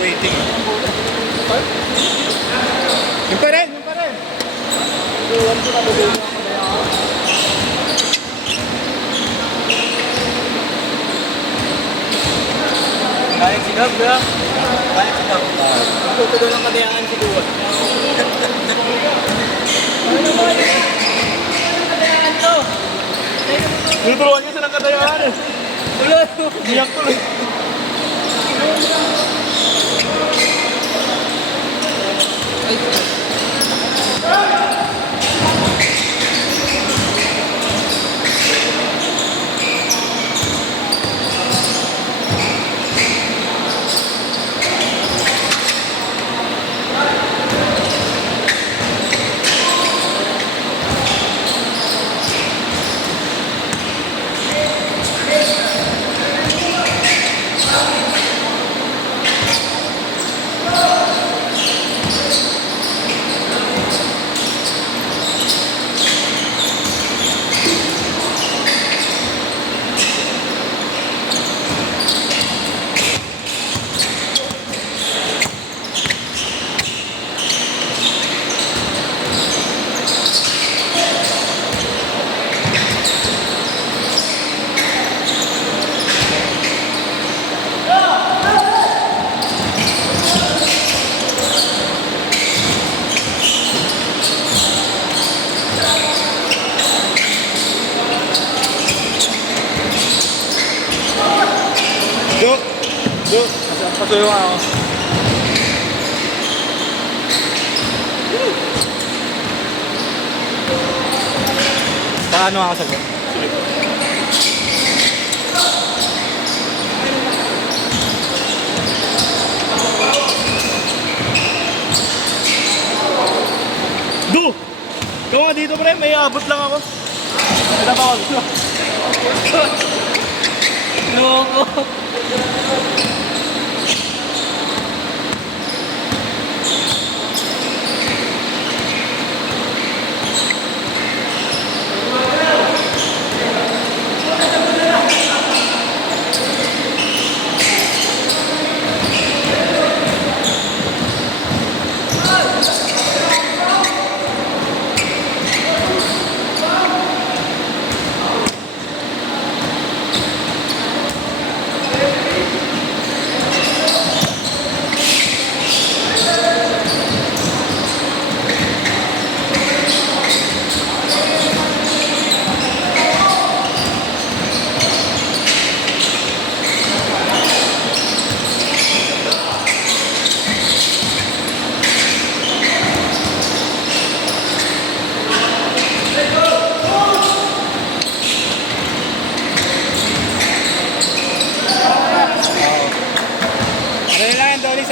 waiting. Yung pa rin, yung pa rin. Kaya si Gab, ba? Kaya si Gab. Tutudo ng kadayaan si Duwan. Ano naman yun? Kadayaan to. Tinuturuan niya silang kadayaan eh. Ulo. Iyak tuloy. Jo, patuloy ako. Paano ako sagot? Do! Ikaw nga dito pre, may abot lang ako. Pinapawag ko. Loko.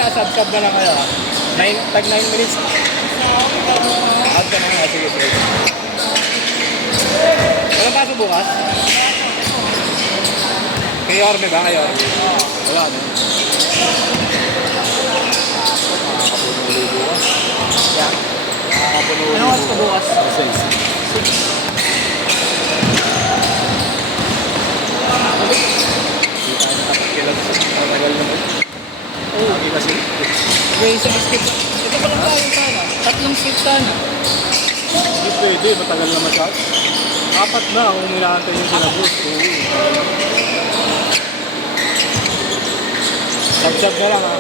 Sub-sub na lang kayo ha. Tag 9 minutes. Out ka na nga. Sige, sige. Walang paso bukas? Kay Orme ba? Kay Orme? Wala no? Makakapuno ulit bukas. Yan. Makakapuno ulit Ano oras ka bukas? 6. Kailan matagal naman. Oo. Kita sila. Okay, isang skip. Ito pa lang tayo sana. Tatlong skip sana. Hindi pwede. Matagal naman siya. 4 na kung nilakantay yung sinabos. Sub-sub na lang ha.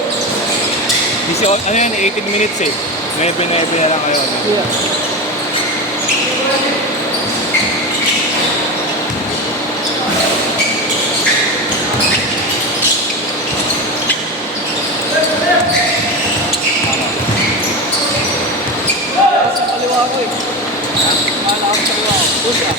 Ano yan? 18 minutes eh. 9 na lang kayo. Yeah. Ako eh. Mahala ako sa kaliwa ako. Push up.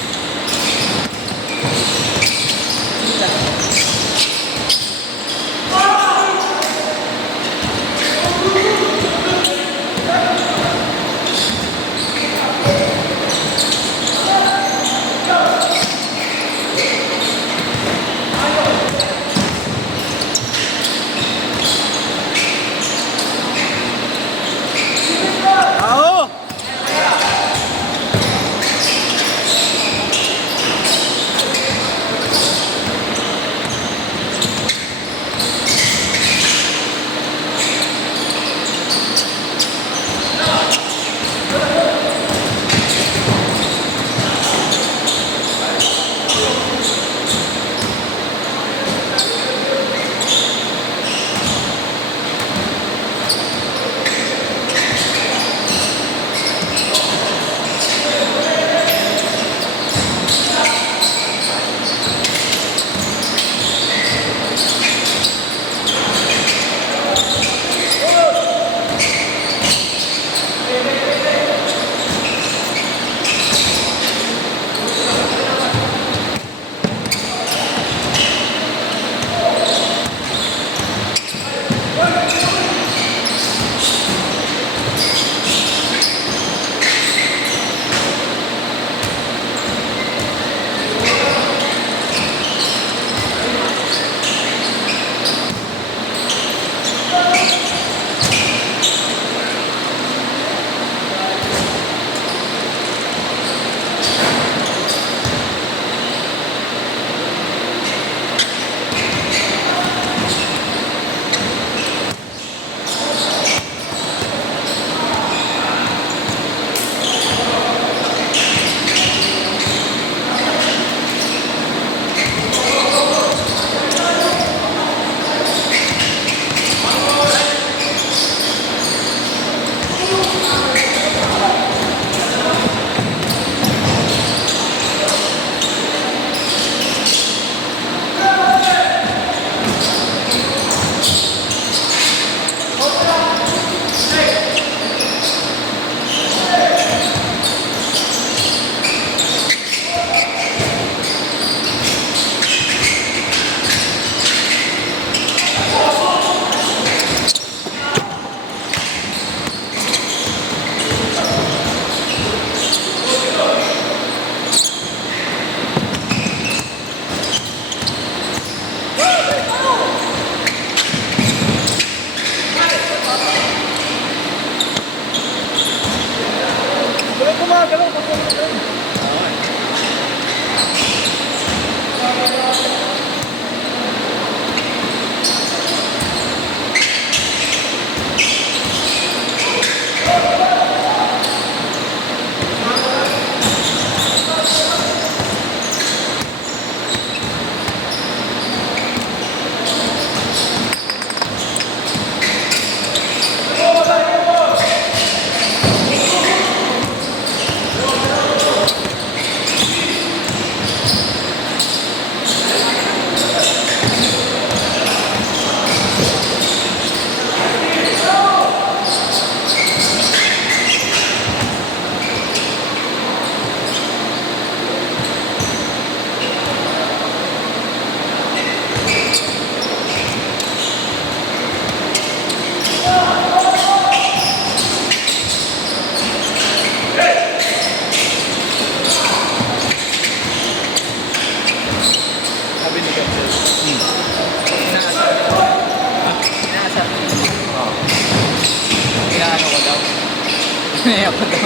Naiyak ko daw.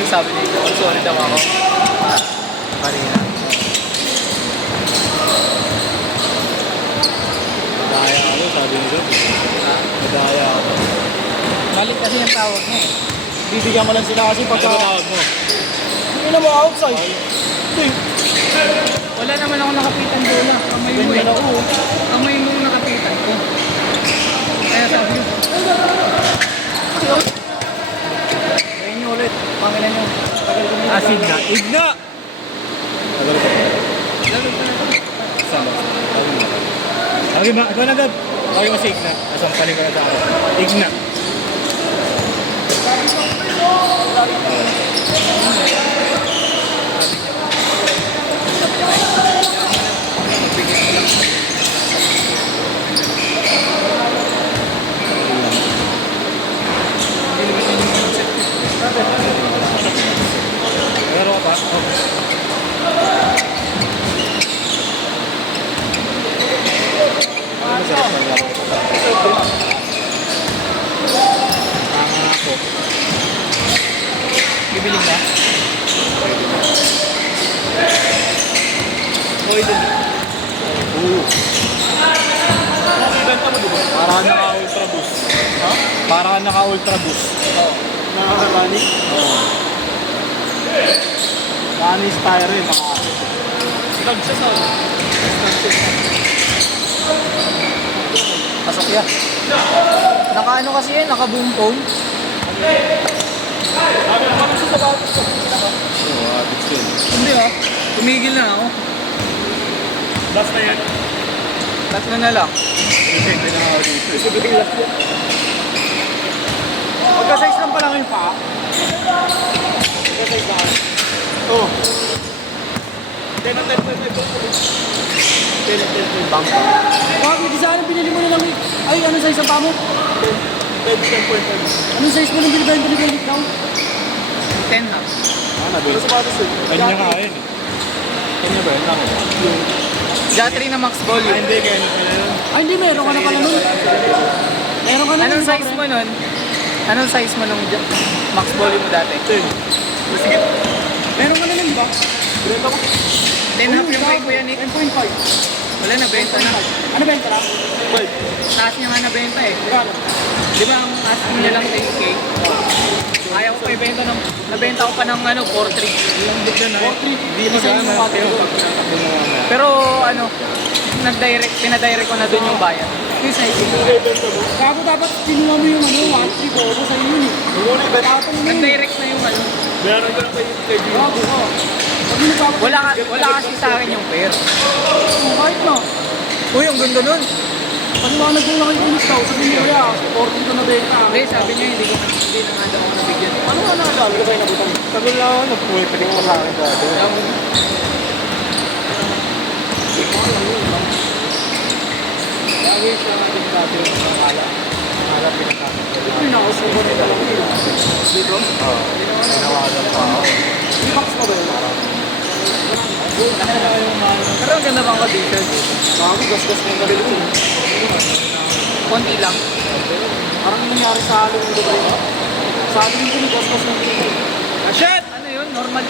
Yung sabi niya, sorry daw ako. Kanina. Madaya ako, sabi ni Rob. Ha? Madaya ako. Malit kasi yung tawag niya eh. Bibigyan mo lang sila kasi pagka... Ano tawag mo? Hindi na mo outside. Wala naman ako nakapitan doon na. Kamay mo eh. Ganyan ako. Kamay mo yung nakapitan ko. Kaya sabi ko. Ngayon nyo ulit. Pangilan nyo. Tagal ko nyo. Asid na. Igna! Tagal ko. Lalo ko na to. Sama. Lagi ba? Ikaw na Gab. Lagi mo si Igna. Nasampaling ko na sa akin. Igna. Meron ka pa? Okay. Masarap na lang. Tama ako. Bibiling na? Pwede. Oo. Ibenta mo diba? Para ka naka-ultra boost. Ha? Para ka naka-ultra boost. Oo. Nakaka-running? Oo. Running style rin. Ikaw siya sa pasok yan. Naka-ano kasi yan, naka-boom phone. Sabi ko parang sa sabatos ko. Oo, habits yun. Hindi ah. Tumigil na ako. Last na yan. Tatlo na lang. Hindi na ako dito. Sabihin last yan. Magka-size lang pala ngayon pa. Magka-size lang. Oo. 10 na 10 bang. Bakit di sana pinili mo na lang ay ano size ang pamo? 10.5. Anong size mo nang binibenta ikaw? 10 half. Ano sapatos yun? Kanya nga yun eh. Kanya ba yun? Tama ba? Jatri na max volume. Hindi, kaya yun. Ay hindi, meron ka na pala nun. Meron ka na Anong nun, size mo nun? Anong size mo nung max volume mo dati? 10. Sige. Meron ka na nun ba? Brenda ko. 10 half yung kay Kuya Nick. 10.5. Wala na, benta na. Ano benta na? 5. Taas niya nga nabenta eh. Magkano? Di ba ang asking niya lang 10K? Ayaw ko pa ibenta ng... Nabenta ko pa ng ano, 4.3. Ilang bigla na. 4.3. Hindi magana kayo pag tinatakbo mo nga. Pero ano, pinadirect ko na dun yung bayan. Yung size mo. Bago dapat kinuha mo yung ano, 1.3 bobo sa inyo eh. Muna ibenta. Tapos mo na yun. Nag-direct na yung ano. Meron ka na kay Jimmy. Bago ka. Pag nagpapakita. Wala kasi sa akin yung pair. Kahit na. Uy, ang ganda nun. Paliwanag ko lang kayo ulit daw. Sabi niyo, kaya, 14 ko na benta. Hindi, sabi niya hindi na nga daw ako nabigyan. Ano nga nakagawa ko sa'yo nabutan? Tagal na ako, nagpumipinik pa sa akin dati. Lagi siya nga din dati yung pangala. Pangala pinakapit ko lang. Ay, nakasuko na ito lang nila. Dito? Oo. Tinawagan pa ako. Hindi box mo ba yun? Pero ang ganda bang condition? Bago, gas-gas mo na rin yun. Konti lang. Parang yung nangyari sa Halloween, di ba yun? Sa Halloween ko, gas-gas mo na rin. Ah, shit! Ano yun? Normal